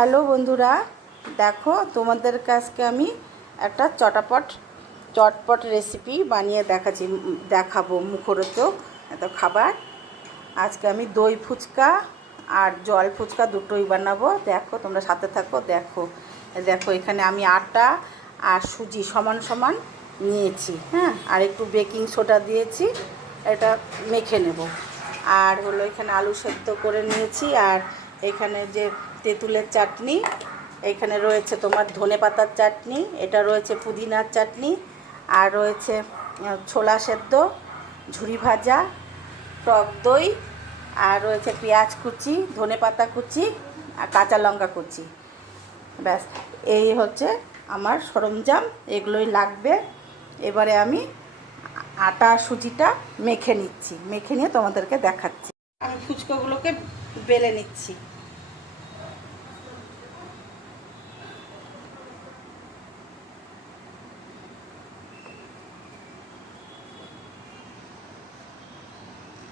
Hello বন্ধুরা, দেখো তোমাদের কাছকে আমি একটা চটপট রেসিপি বানিয়ে দেখাবো মুখরোচক এত খাবার। আজকে আমি দই ফুচকা আর জল ফুচকা দুটোই বানাবো। দেখো তোমরা সাথে থাকো। দেখো দেখো এখানে আমি আটা আর সুজি সমান সমান নিয়েছি, হ্যাঁ, আর একটু বেকিং সোডা দিয়েছি, এটা মেখে নেব। আর হলো এখানে আলু সেদ্ধ করে নিয়েছি, আর এখানে যে তেঁতুলের চাটনি, এখানে রয়েছে তোমার ধনেপাতার চাটনি, এটা রয়েছে পুদিনার চাটনি, আর রয়েছে ছোলা সেদ্ধ, ঝুরি ভাজা, টক দই, আর রয়েছে পেঁয়াজ কুচি, ধনেপাতা কুচি আর কাঁচা লঙ্কা কুচি। ব্যাস, এই হচ্ছে আমার সরঞ্জাম, এগুলোই লাগবে। এবারে আমি আটা সুজিটা মেখে নিচ্ছি, মেখে নিয়ে তোমাদেরকে দেখাচ্ছি। আমি ফুচকাগুলোকে বেলে নিচ্ছি।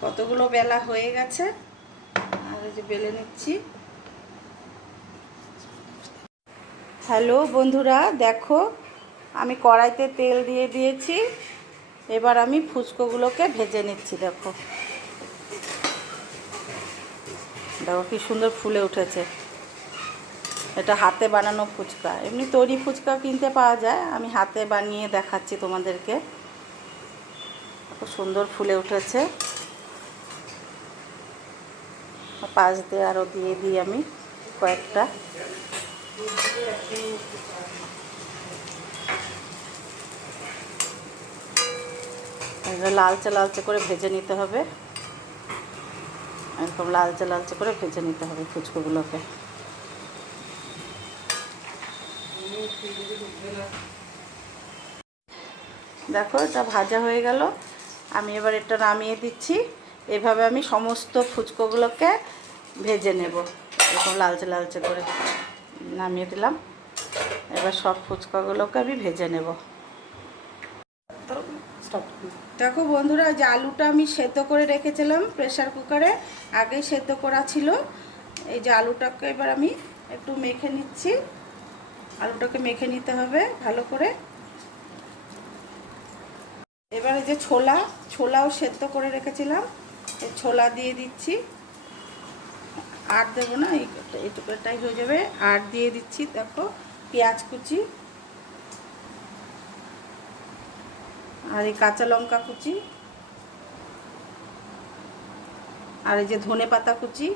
কতগুলো বেলা হয়ে গেছে, আর এই যে বেলে নিচ্ছি। হ্যালো বন্ধুরা, দেখো আমি কড়াইতে তেল দিয়ে দিয়েছি। এবার আমি ফুচকাগুলোকে ভেজে নিচ্ছি। দেখো দেখো কি সুন্দর ফুলে উঠেছে। এটা হাতে বানানো ফুচকা, এমনি তৈরি ফুচকা কিনতে পাওয়া যায়, আমি হাতে বানিয়ে দেখাচ্ছি তোমাদেরকে। খুব সুন্দর ফুলে উঠেছে। পাশ দিয়ে আরও দিয়ে দিই আমি কয়েকটা। লালচে লালচে করে ভেজে নিতে হবে, একদম লালচে লালচে করে ভেজে নিতে হবে ফুচকাগুলোকে। দেখো এটা ভাজা হয়ে গেল, আমি এবার এটা নামিয়ে দিচ্ছি। এভাবে আমি সমস্ত ফুচকাগুলোকে ভেজে নেব, এরকম লালচে লালচে করে নামিয়ে দিলাম। এবার সব ফুচকাগুলোকে আমি ভেজে নেব। দেখো বন্ধুরা, যে আলুটা আমি সেদ্ধ করে রেখেছিলাম প্রেসার কুকারে, আগেই সেদ্ধ করা ছিল। এই যে আলুটাকে এবার আমি একটু মেখে নিচ্ছি। আলুটাকে মেখে নিতে হবে ভালো করে। এবারে যে ছোলাও সেদ্ধ করে রেখেছিলাম, এই ছোলা দিয়ে দিচ্ছি। আর দেবো না, এই টুকরোটাই হয়ে যাবে। আর দিয়ে দিচ্ছি দেখো পেঁয়াজ কুচি, আর এই কাঁচা লঙ্কা কুচি, আর এই যে ধনে পাতা কুচি,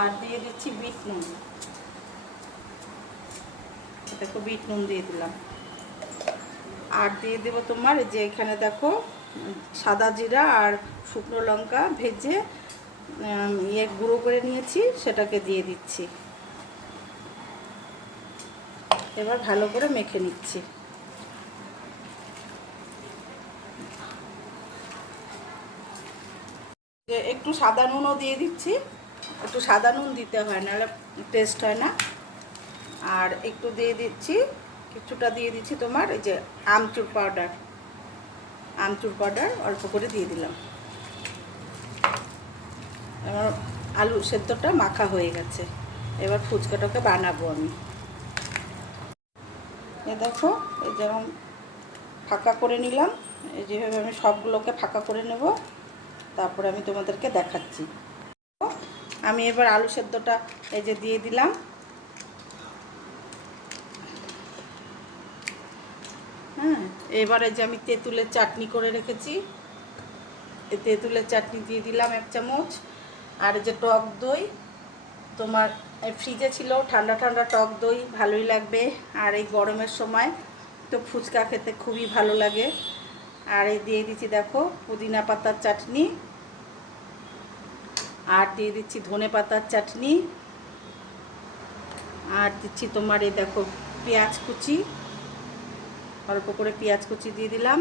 আর দিয়ে দিচ্ছি বিট নুন। দেখো বিট নুন দিয়ে দিলাম। আর দিয়ে দেবো তোমার যে এখানে দেখো সাদা জিরা আর শুকনো লঙ্কা ভেজে গুঁড়ো করে নিয়েছি, সেটাকে দিয়ে দিচ্ছি। এবার ভালো করে মেখে নিচ্ছি। একটু সাদা নুনও দিয়ে দিচ্ছি, একটু সাদা নুন দিতে হয়, নাহলে টেস্ট হয় না। আর একটু দিয়ে দিচ্ছি, কিছুটা দিয়ে দিচ্ছি তোমার এই যে আমচুর পাউডার অল্প করে দিয়ে দিলাম। আমার আলু সেদ্ধটা মাখা হয়ে গেছে। এবার ফুচকাটাকে বানাবো আমি। এ দেখো এই যেমন ফাঁকা করে নিলাম, এই যেভাবে আমি সবগুলোকে ফাঁকা করে নেব, তারপরে আমি তোমাদেরকে দেখাচ্ছি। আমি এবার আলু সেদ্ধটা এই যে দিয়ে দিলাম। হ্যাঁ, এবারে যে আমি তেঁতুলের চাটনি করে রেখেছি, এই তেঁতুলের চাটনি দিয়ে দিলাম 1 চামচ। আর যে টক দই তোমার ফ্রিজে ছিল, ঠান্ডা ঠান্ডা টক দই ভালোই লাগবে, আর এই গরমের সময় তো ফুচকা খেতে খুবই ভালো লাগে। আর এই দিয়ে দিচ্ছি দেখো পুদিনা পাতার চাটনি, আর দিয়ে দিচ্ছি ধনে পাতার চাটনি, আর দিচ্ছি তোমার এই দেখো পেঁয়াজ কুচি, অল্প করে পেঁয়াজ কুচি দিয়ে দিলাম,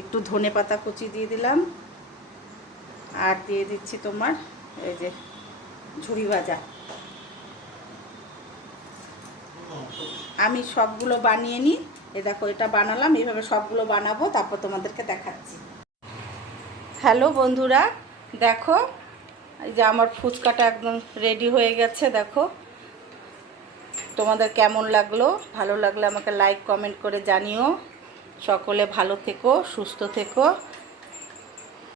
একটু ধনে পাতা কুচি দিয়ে দিলাম, আর দিয়ে দিচ্ছি তোমার এই যে ঝুরি ভাজা। আমি সবগুলো বানিয়ে নিই। এ দেখো এটা বানালাম, এইভাবে সবগুলো বানাবো, তারপর তোমাদেরকে দেখাচ্ছি। হ্যালো বন্ধুরা, দেখো এই যে আমার ফুচকাটা একদম রেডি হয়ে গেছে। দেখো তোমাদের কেমন লাগলো, ভালো লাগলে আমাকে লাইক কমেন্ট করে জানিও। সকলে ভালো থেকো, সুস্থ থেকো।